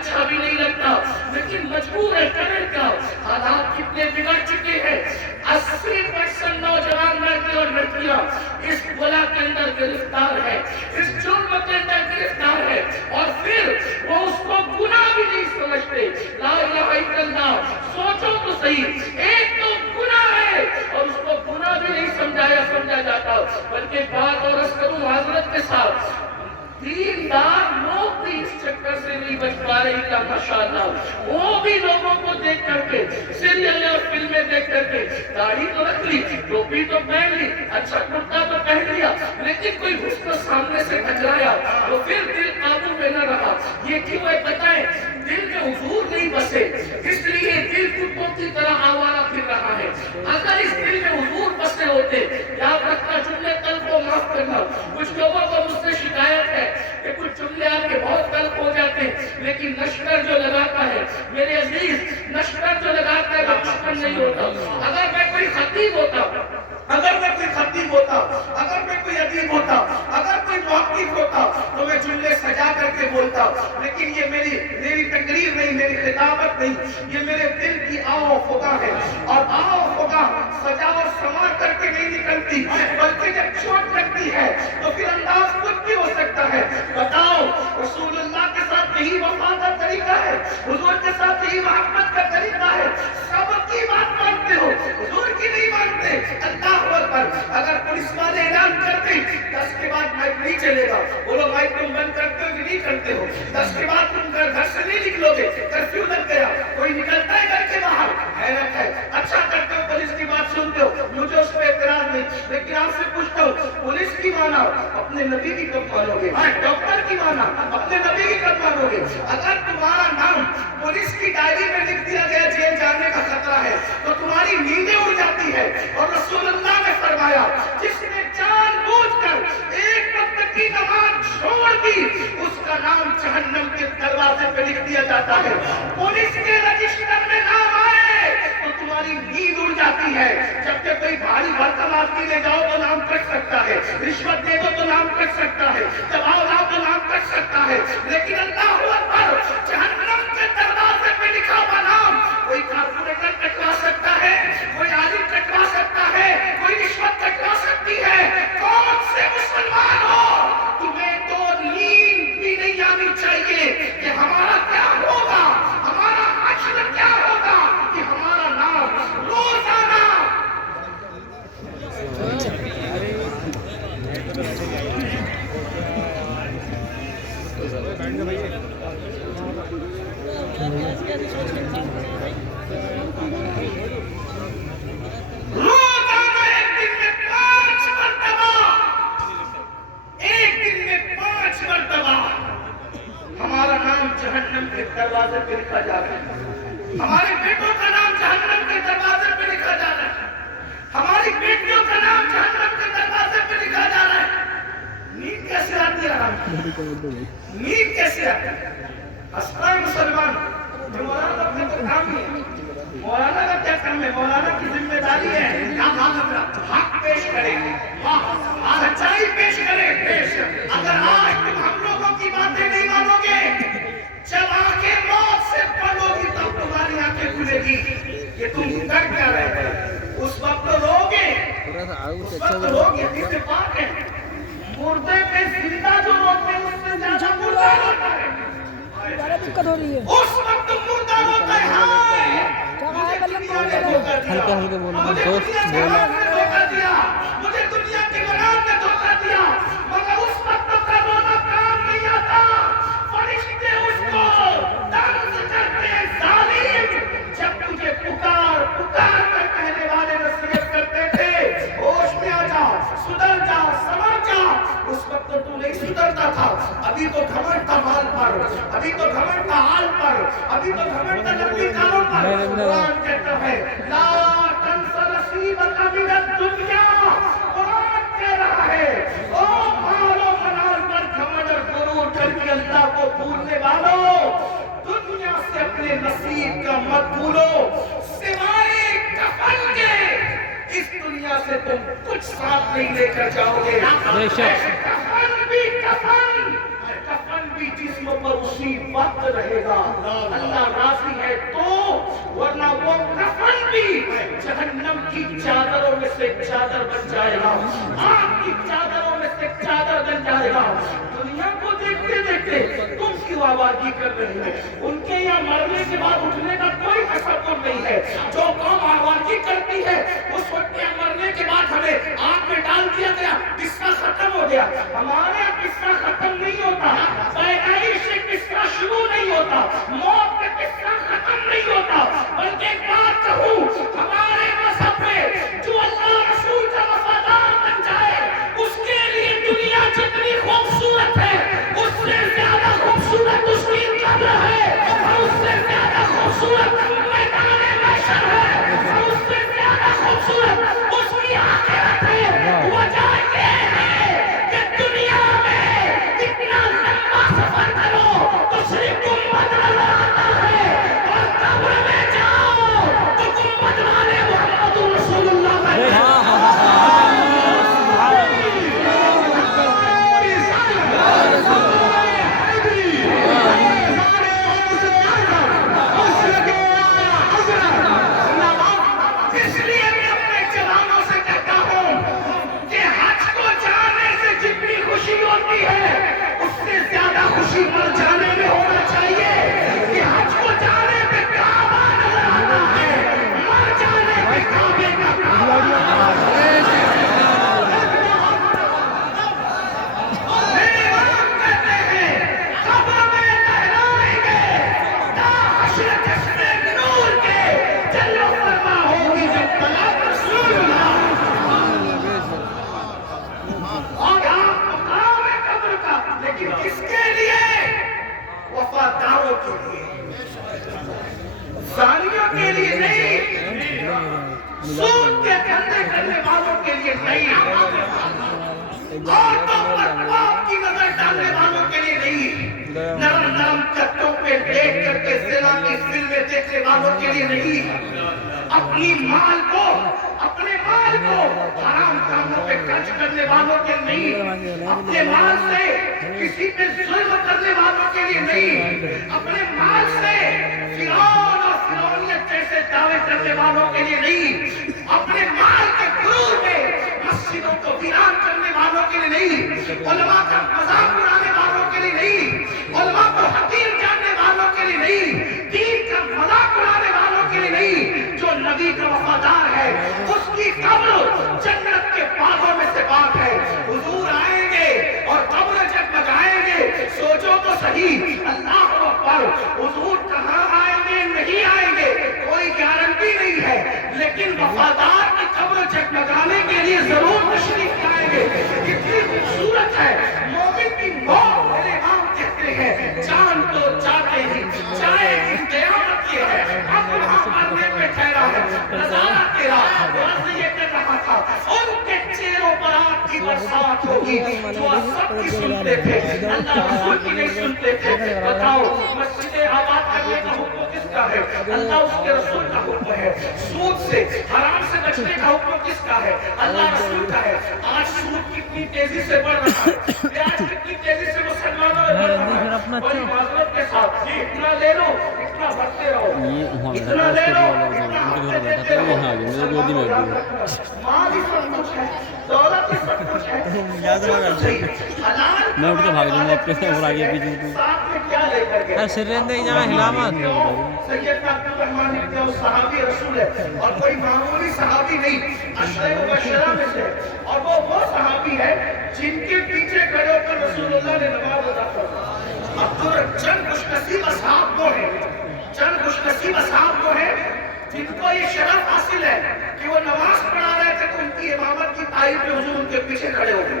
اچھا بھی نہیں لگتا، لیکن مجبور ہے، کریں کیا؟ حالات کتنے بگڑ چکے ہیں۔ 80% نوجوان لڑکے اور لڑکیاں اس گناہ کے اندر گرفتار ہے، اس جرم کے اندر گرفتار ہے، اور پھر وہ اس کو گناہ بھی نہیں سمجھتے۔ لا الہ الا اللہ، سوچو تو صحیح، ایک تو گناہ ہے اور اس کو گناہ بھی نہیں سمجھا جاتا، بلکہ بات اور عرض کروں حضرت کے ساتھ، دیندار لوگ بھی اس چکر سے نہیں بچ پا رہے ہیں ماشاءاللہ۔ وہ بھی لوگوں کو دیکھ کر کے، سیریل اور فلمیں دیکھ کر کے، داڑھی تو رکھ لی، ٹوپی تو پہن لی، اچھا کرتا تو پہن لیا، لیکن کوئی حسن سامنے سے ٹکرایا تو پھر دل قابو میں نہ رہا۔ یہ کیوں ہے بتائیں؟ دل میں حضور نہیں بسے، اس لیے دل کتوں کی طرح آوارہ پھر رہا ہے۔ اگر اس دل میں حضور بسے ہوتے، یاد رکھنا، جملے تلخ کو معاف کرنا، کچھ لوگوں کو مجھ سے شکایت ہے کہ کچھ جملے آپ کے بہت تلخ ہو جاتے ہیں، لیکن نشتر جو لگاتا ہے میرے عزیز، نشتر جو لگاتا ہے وہ دشمن نہیں ہوتا۔ اگر میں کوئی خطیب ہوتا، اگر میں کوئی خطیب ہوتا، اگر میں کوئی ادیب ہوتا، اگر کوئی موقف ہوتا تو میں جملے سجا کر کے بولتا، لیکن یہ میری تقریر نہیں، میری خطابت نہیں، یہ میرے دل کی آو فغاں ہے، اور آو فغاں سجا اور سنوار کر کے نہیں نکلتی، بلکہ جب چوٹ لگتی ہے تو پھر انداز خود بھی ہو سکتا ہے۔ بتاؤ، رسول اللہ کے ساتھ یہی وفا کا طریقہ ہے، حضور کے ساتھ یہی محبت کا طریقہ ہے، سب کی بات مانتے ہو، حضور کی نہیں مانتے۔ اللہ اکبر، اگر پولیس والے اعلان کرتے 10 کے بعد مائک نہیں چلے گا، بولو مائک تم بند کرتے ہو کہ نہیں کرتے ہو؟ 10 کے بعد تم گھر سے نہیں نکلو گے، کرفیو لگ گیا، کوئی نکلتا ہے گھر کے باہر؟ حیرت ہے، اچھا کرتے ہو پولیس کی بات سنتے ہو، مجھے اس پہ اعتراض نہیں، لیکن آپ سے پوچھتا ہوں، پولیس کی مانا اپنے نبی کی کب مانو گے؟ ڈاکٹر کی مانا اپنے نبی کی کب مانو گے؟ اگر تمہارا نام پولیس کی ڈائری میں لکھ دیا گیا جیل جانے کا خطرہ ہے تو تمہاری نیندیں اڑ جاتی ہے، اور رسول اللہ نے فرمایا جس نے جان بوجھ کر ایک وقت کی نماز چھوڑ دی اس کا نام جہنم کے دروازے پہ لکھ دیا جاتا ہے۔ پولیس کے رجسٹر میں نام آئے تو تمہاری نیند اڑ جاتی ہے، جبکہ کوئی بھاری بھرکم آدمی لے جاؤ تو نام کٹ سکتا ہے، رشوت دے دو تو نام کٹ سکتا ہے، دباؤ لاؤ تو نام کٹ سکتا ہے، لیکن اللہ اکبر، جہنم کے دروازے پہ لکھا ہوا نام کوئی کارپوریٹر کٹوا سکتا ہے، کوئی عالم کٹوا سکتا ہے، کوئی رشوت کٹوا سکتی ہے۔ کون سے مسلمان ہو، تمہیں تو نیند بھی نہیں آنی چاہیے کہ ہمارا کیا ہوگا، ہمارا حشر کیا ہوگا، کہ ہمارا نام روزانہ ہمارا نام جہنم کے دروازے پہ لکھا جا رہا ہے، ہمارے بیٹوں کا نام جہنم کے دروازے پہ لکھا جا رہا ہے، ہماری بیٹیوں کا نام جہنم کے دروازے پہ لکھا جا رہا ہے۔ نیند کیسے آتی ہے ہمیں؟ نیند کیسے آتی ہے؟ ہستا ہے مسلمان، مولانا کا تو کام نہیں ہے، مولانا کا کیا کام ہے؟ مولانا کی ذمہ داری ہے حق پیش کرے، سچائی پیش کرے۔ اگر آج تم ہم لوگوں کی باتیں نہیں مانو گے، جب آنکھیں موت سے پڑھو گی تب تمہاری آنکھیں کھلے گی کہ تم کر کیا رہے ہیں، اس وقت رو گے، اس وقت رو گے۔ حدیث پاک ہے، مردے پہ زندہ جو روتے ہیں اس سے زیادہ مردہ روتا ہے، دقت ہو رہی ہے، اس وقت مردہ روتا ہے۔ ہلکے ہلکے بولو، دوست بولو، مجھے دنیا کے غلام نے دھوکہ دیا، مگر اس وقت کا رونا کام نہیں آتا۔ فرشتے اس کو طنز کرتے ہیں، ظالم، جب تجھے پکار پکار کر کہنے والے نصیحت کرتے تھے ہوش میں آ جا، سدھر جا، سنور جا، اس وقت تو نہیں سدھرتا تھا۔ ابھی تو گھمنڈ تھا مال پر، ابھی تو گھمنڈ تھا حال پر، ابھی تو گھمنڈ تھا لمبی کانوں پر۔ قرآن کہتا ہے لا تنس نصیبک من الدنیا، قرآن کہہ رہا ہے او مال و منال پر گھمنڈ اور غرور کر کے اللہ کو بھولنے والوں، دنیا سے اپنے نصیب کا مت بھولو، سوائے کفن کے اس دنیا سے تم کچھ ساتھ نہیں لے کر جاؤ گے۔ کفن بھی کفن، کفن بھی جسم پر اسی وقت رہے گا اللہ راضی ہے تو، ورنہ وہ کفن بھی جہنم کی چادروں میں سے چادر بن جائے گا، آگ کی چادروں میں سے چادر بن جائے گا۔ دنیا کو دیکھتے دیکھتے تم کیوں آبادی کر رہے ہو؟ ان کے یہاں مرنے کے بعد اٹھنے کا کوئی تصور نہیں ہے۔ جو قوم آبادی کرتی ہے اس وقت میں مرنے کے بعد ہمیں آگ میں ڈال دیا گیا، قصہ ختم ہو گیا۔ ہمارے یہاں قصہ ختم نہیں ہوتا، پیدائش سے قصہ شروع نہیں ہوتا، موت کا قصہ ختم نہیں ہوتا، بلکہ ایک بات کہوں، ہمارے مذہب میں جو اللہ رسول کا وفادار بن جائے اس کے لیے دنیا جتنی خوبصورت ہے اس سے زیادہ خوبصورت اس کی قبر ہے، اور اس سے زیادہ خوبصورت میدان محشر ہے، اور اس سے زیادہ خوبصورت اس کی آخرت ہے۔ وجہ یہ ہے کہ دنیا میں اتنا لمبا سفر کرو تو صرف گنبد نظر آتا ہے، اور قبر میں جاؤ تو گنبد والے محمد رسول اللہ کا وفاداروں کے لیے، زانیوں کے لیے نہیں، سود کے دھندے کرنے والوں کے لیے نہیں، عورتوں پر پاپ کی نظر ڈالنے والوں کے لیے نہیں، نرم نرم چٹوں پہ دیکھ کر کے زنا کی فلمیں دیکھنے والوں کے لیے نہیں، اپنے مال کو حرام کاموں پہ خرچ کرنے والوں کے نہیں، اپنے مال سے کسی پہ ظلم کرنے والوں کے لیے نہیں، اپنے مال سے فرعون اور فرعونیت جیسے دعوے کرنے والوں کے لیے نہیں، اپنے مال کے غرور میں مسجدوں کو ویران کرنے والوں کے لیے نہیں، علماء کا مذاق اڑانے والوں کے لیے نہیں، علماء کو حقیر جاننے والوں کے لیے نہیں، دین کا مذاق اڑانے والوں کے لیے نہیں۔ جو نبی کا وفادار ہے اس کی قبر جنت کے باغوں میں سے باغ ہے۔ حضور آئیں گے اور قبر جب بجائیں گے، سوچو تو صحیح، اللہ اکبر، حضور کہاں آئیں گے نہیں آئیں گے کوئی گارنٹی نہیں ہے، لیکن وفادار کی قبر جب بجانے کے لیے ضرور تشریف لائیں گے۔ کتنی خوبصورت ہے مومن کی موت، میرے امام کہتے ہیں جان تو جاتے ہی جائے گی قیامت یہ ہے، اب وہاں مرنے پہ ٹھہرا ہے نظارہ تیرا، غرض یہ کر رہا تھا ان کے چہروں پر آگ کی برسات ہوگی جو سب کی سنتے تھے، اللہ رسول کی نہیں سنتے تھے۔ بتاؤ مسجد آباد کرنے کا حکم کس کا ہے؟ اللہ اس کے رسول کا حکم ہے۔ سود سے حرام سے بچنے کا حکم کس کا ہے؟ اللہ رسول کا ہے۔ آج سود کتنی تیزی سے بڑھ رہا ہے، پیاز کتنی تیزی سے مسلمانوں میں بڑھ رہا ہے، بڑی معذرت کے ساتھ اتنا لے لو اتنا بھرتے رہو، اتنا لے لو اتنا ہفتے دیتے رہو، ماں بھی سب کچھ ہے، دولت بھی سب کچھ ہے، میں اٹھ کے بھاگ جاؤں گا آپ کے اور آگے پیچھے ساتھ میں کیا لے کر گئے؟ سرندے کی جگہ ہلامت سیدنا عبدالرحمن ابن عوف صحابی رسول ہے، اور کوئی معمولی صحابی نہیں، عشرہ مبشرہ میں سے، اور وہ صحابی ہے جن کے پیچھے کھڑے ہو کر رسول اللہ نے نماز ادا فرمائی۔ چند خوش نصیب اصحاب وہ ہیں، چند خوش نصیب اصحاب وہ ہیں جن کو یہ شرف حاصل ہے کہ وہ نماز پڑھا رہے تھے تو ان کی امامت کی تائید میں حضور ان کے پیچھے کھڑے ہو گئے۔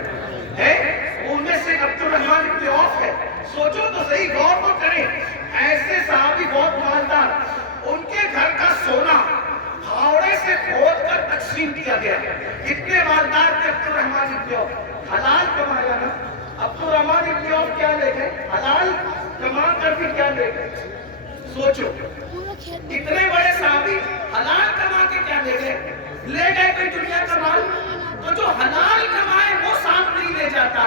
ان میں سے عبدالرحمن ابن عوف ہے۔ سوچو تو صحیح، غور تو کریں، ایسے صحابی بہت مالدار، ان کے گھر کا سونا پھاوڑے سے کھود کر تقسیم کیا گیا۔ اتنے مالدار تھے عبدالرحمن ابن عوف، حلال کمایا نا۔ عبدالرحمن ابن عوف کیا لے گئے؟ حلال کما کر بھی کیا لے گئے؟ سوچو، اتنے بڑے صحابی حلال کما کے کیا لے گئے کوئی دنیا کا مال؟ تو جو حلال کمائے وہ ساتھ نہیں لے جاتا،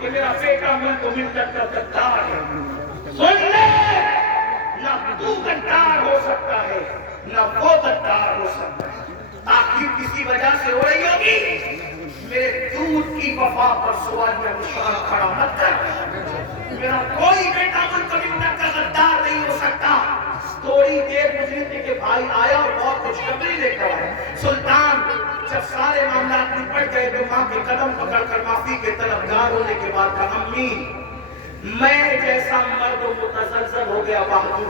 کہ میرا بیٹا ملک و ملت کا غدار ہے. سن لے، نہ تو غدار ہو سکتا ہے نہ وہ غدار ہو سکتا ہے. تاخیر کسی وجہ سے ہو رہی ہوگی، میرے دودھ کی وفا پر سوالیہ نشان کھڑا مت کر. میرا کوئی بیٹا ملک و ملت کا غدار نہیں ہو سکتا. تھوڑی دیر گزری تھی کہ بھائی آیا اور بہت خوشخبری لے کر آیا. سلطان جب سارے معاملات نپٹ گئے تو ماں کے قدم پکڑ کر معافی کے طلبگار ہونے کے بعد کہا امی میں جیسا مرد متزلزل ہو گیا بہادر،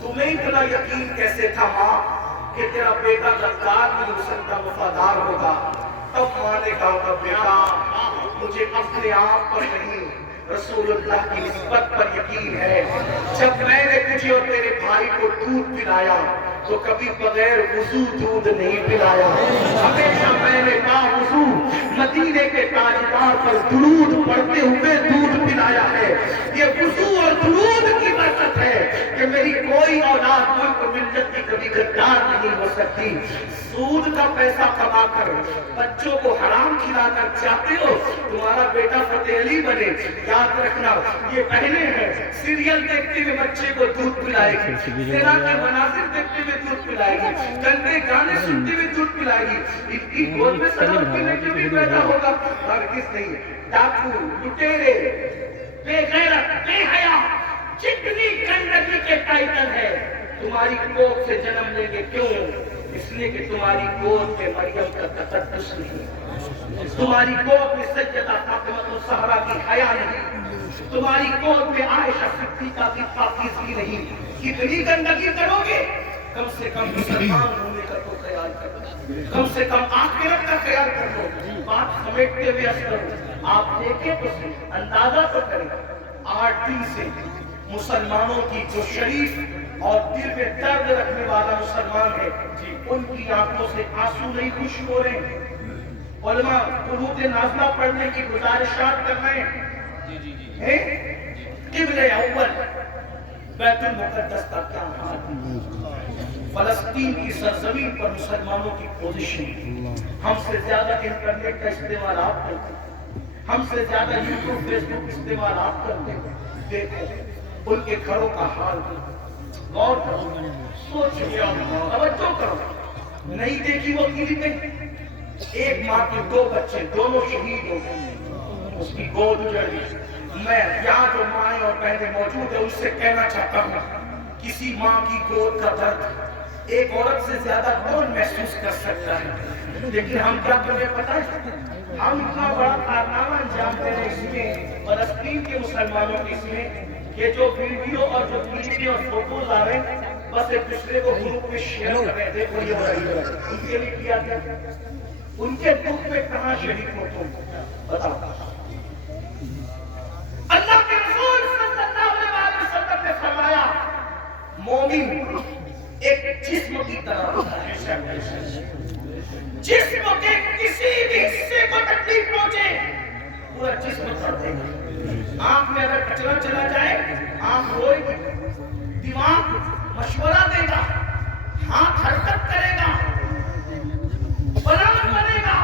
تمہیں اتنا یقین کیسے تھا ماں کہ تیرا بیٹا غدار نہیں ہو سکتا وفادار ہوگا؟ تب ماں نے کہا بیٹا مجھے اپنے آپ پر نہیں رسول اللہ کی نسبت پر یقین ہے. جب میں نے تجھے اور تیرے بھائی کو دودھ پلایا تو کبھی بغیر وضو دودھ نہیں پلایا. ہمیشہ میں نے باوضو مدینے کے تاجدار پر درود پڑھتے ہوئے دودھ پلایا ہے. یہ وضو اور درود کی برکت ہے کہ میری کوئی اولاد ملک و ملت کی کبھی غدار نہیں ہو سکتی. سود کا پیسہ کما کر بچوں کو حرام کھلا کر چاہتے ہو تمہارا بیٹا فتح علی بنے. یاد رکھنا یہ پہلے ہے سیریل دیکھتے ہوئے بچے کو دودھ پلائے گی، زنا کے مناظر دیکھتے ہوئے دودھ پلائے گی، گندے گانے سنتے ہوئے دودھ پلائے گی. ان کی گود میں سلام کے بیٹے بھی پیدا ہوگا؟ ہرگز نہیں. ڈاکو، لٹیرے، بے غیرت، بے حیا، جتنی گندگی کے ٹائٹل ہے تمہاری کوکھ سے جنم لیں گے. کیوں؟ اس لیے کہ تمہاری گود میں مریم کا تقدس نہیں، تمہاری گود میں سیدہ فاطمہ الزہرا کی حیا نہیں، تمہاری گود میں عائشہ صدیقہ کی پاکیزگی نہیں. کتنی گندگی کرو گے؟ کم سے کم مسلمان ہونے کا تو خیال کرو، کم سے کم آخرت کا خیال کرو. بات سمیٹتے ہوئے اثر آپ دیکھیں تو صحیح، اندازہ تو کریں. 8 دن سے مسلمانوں کی جو شریف اور دل میں درد رکھنے والا مسلمان ہے ان کی آنکھوں سے آنسو نہیں خشک ہو رہے. علماء قنوت نازلہ پڑھنے کی گزارشات کر رہے ہیں. قبلہ اول بیت المقدس کا کیا حال، فلسطین کی سرزمین پر مسلمانوں کی پوزیشن. ہم سے زیادہ انٹرنیٹ کا استعمال آپ کرتے ہیں، ہم سے زیادہ یوٹیوب فیس بک استعمال آپ کرتے ہیں. دیکھو ان کے گھروں کا حال، غور کرو، سوچو، توجہ کرو. نہیں دیکھی وہ کلپیں؟ ایک ماں کے 2 بچے دونوں شہید ہو گئے، اس کی گود اجڑ گئی. میں یہاں جو مائیں اور بہنیں موجود ہیں ان سے کہنا چاہتا ہوں کسی ماں کی گود کا درد ایک عورت سے زیادہ کون محسوس کر سکتا ہے. لیکن ہم کیا کر رہے ہیں پتہ ہے؟ ہم اتنا بڑا کارنامہ انجام دے رہے اس میں فلسطین کے مسلمانوں کے اس میں کہ جو ویڈیو اور جو کلپیں اور فوٹوز آ رہے ہیں بس ایک دوسرے کو گروپ میں شیئر کر رہے ہیں. دیکھو یہ ہو رہی ہے، ان کے لیے کیا کیا، ان کے دکھ میں کہاں شریک ہو تم بتاؤ. اللہ کے رسول صلی اللہ علیہ وسلم نے فرمایا مومن ایک جسم کی طرح ہوتا ہے. جسم کے کسی بھی حصے کو تکلیف پہنچے پورا جسم درد دے گا. آنکھ میں اگر کچرا چلا جائے آنکھ روئے گی، دماغ مشورہ دے گا، ہاتھ حرکت کرے گا، بلند بنے گا،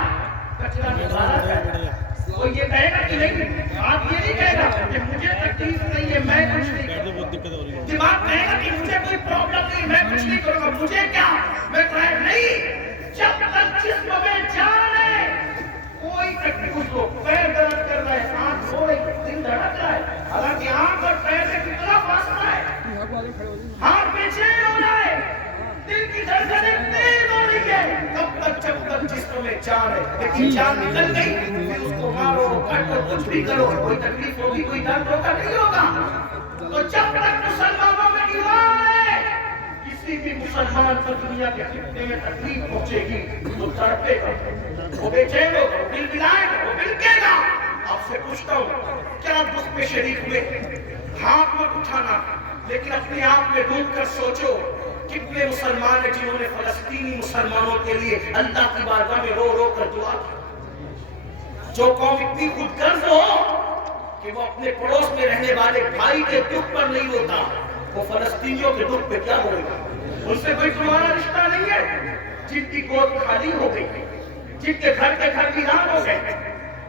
کچرا نکالا جائے گا. کوئی یہ کہے گا کہ نہیں، آپ یہ نہیں کہے گا کہ مجھے تکلیف نہیں ہے میں کچھ نہیں کروں. دماغ کہے گا کہ مجھے کوئی پرابلم نہیں میں کچھ نہیں کروں گا، مجھے کیا میں کہے نہیں. جب تک جسم میں جان ہے کوئی تکلیف، اس کو پیر درد کر رہا ہے، آنکھ رو رہی ہے، دل دھڑک رہا ہے، حالانکہ آنکھ اور پیر سے کتنا فاصلہ ہے، ہاتھ بے چین ہو رہا ہے، دل کی دھڑکنیں تیز ہو رہی ہے. کب تک؟ جب تک جسم میں جان ہے. لیکن جان نکل گئی پھر اس کو مارو کاٹو کچھ بھی کرو کوئی تکلیف ہوگی کوئی درد ہوگا نہیں ہوگا. تو جب تک مسلمانوں میں ایمان ہے کسی بھی مسلمان کو دنیا کے خطے میں تکلیف پہنچے گی وہ تڑپے گا، وہ بے چین ہوگا، وہ دل بلائے گا، وہ بلکے گا. آپ سے پوچھتا ہوں کیا دکھ میں شریک ہوئے؟ ہاتھ مت اٹھانا لیکن اپنے آپ میں ڈوب کر سوچو کتنے مسلمان ہیں جنہوں نے فلسطینی مسلمانوں کے لیے اللہ کی بارگاہ میں رو رو کر دعا کی. جو قوم اتنی خود غرض ہو کہ وہ اپنے پڑوس میں رہنے والے بھائی کے دکھ پر نہیں ہوتا وہ فلسطینیوں کے دکھ پہ کیا ہوئے گا؟ ان سے کوئی تمہارا رشتہ نہیں ہے. جن کی گود خالی ہو گئی، جن کے گھر ویران ہو گئے،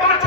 5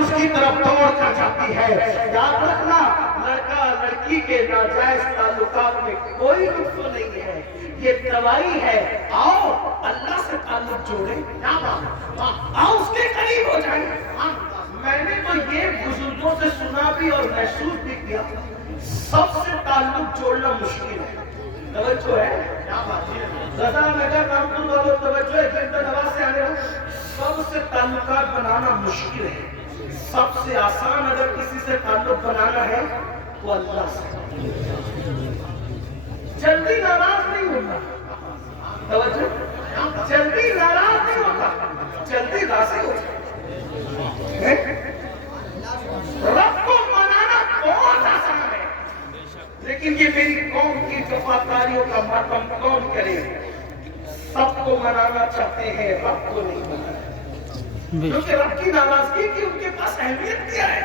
اس کی طرف دوڑ کر جاتی ہے. یاد رکھنا لڑکا لڑکی کے ناجائز تعلقات میں کوئی لطف نہیں ہے, یہ دوائی ہے. آؤ اللہ سے تعلق جوڑیں, آؤ اس کے قریب ہو جائیں. میں نے تو یہ بزرگوں سے سنا بھی اور محسوس بھی کیا, سب سے تعلق جوڑنا مشکل ہے. توجہ ہے رضا نگر رامپور والوں توجہ ہے, جنتا نواز سے آنے والے سب سے تعلقات بنانا مشکل ہے. سب سے آسان اگر کسی سے تعلق بنانا ہے وہ اللہ سے. جلدی ناراض نہیں ہوتا, توجہ, جلدی ناراض نہیں ہوتا, جلدی راضی ہوتا. رب کو منانا بہت آسان ہے, لیکن یہ میری قوم کی وفاداریوں کا ماتم کون کرے. سب کو منانا چاہتے ہیں, رب کو نہیں منانا, کیونکہ رب کی ناراضگی کی ان کے پاس اہمیت کیا ہے.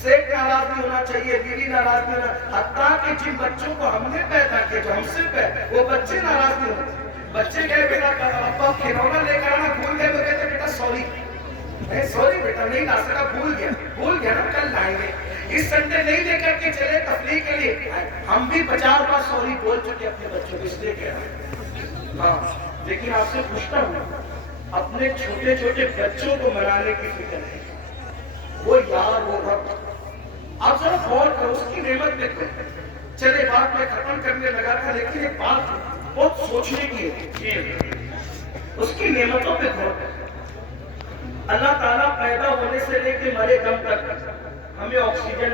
سیٹ ناراض نہیں ہونا چاہیے, بیوی ناراض نہیں ہونا, حتیٰ کہ جن بچوں کو ہم نے پیدا کیا, جو ہم سے پیدا, وہ بچے ناراض نہیں ہوتے. بچے کہے بیٹا ابا کھلونا لے کر آنا, بھول گئے, وہ کہتے بیٹا سوری, سوری بیٹا نہیں لا سکا, بھول گیا نا, کل لائیں گے. اس سنڈے نہیں لے کر کے چلے تفریح کے لیے. ہم بھی 50 بار سوری بول چکے اپنے بچوں کو, اس لیے کہہ رہے ہیں. ہاں, لیکن آپ سے پوچھتا ہوں, اپنے چھوٹے چھوٹے بچوں کو منانے کی فکر ہے, وہ یار وہ رب, آپ ذرا غور کرو, اس کی نعمت دیکھو. چلے بات میں ختم کرنے لگا تھا, لیکن ایک بات بہت سوچنے کی ہے, اس کی نعمتوں پہ غور کرو. اللہ تعالیٰ پیدا ہونے سے لے کے مرے دم تک ہمیں آکسیجن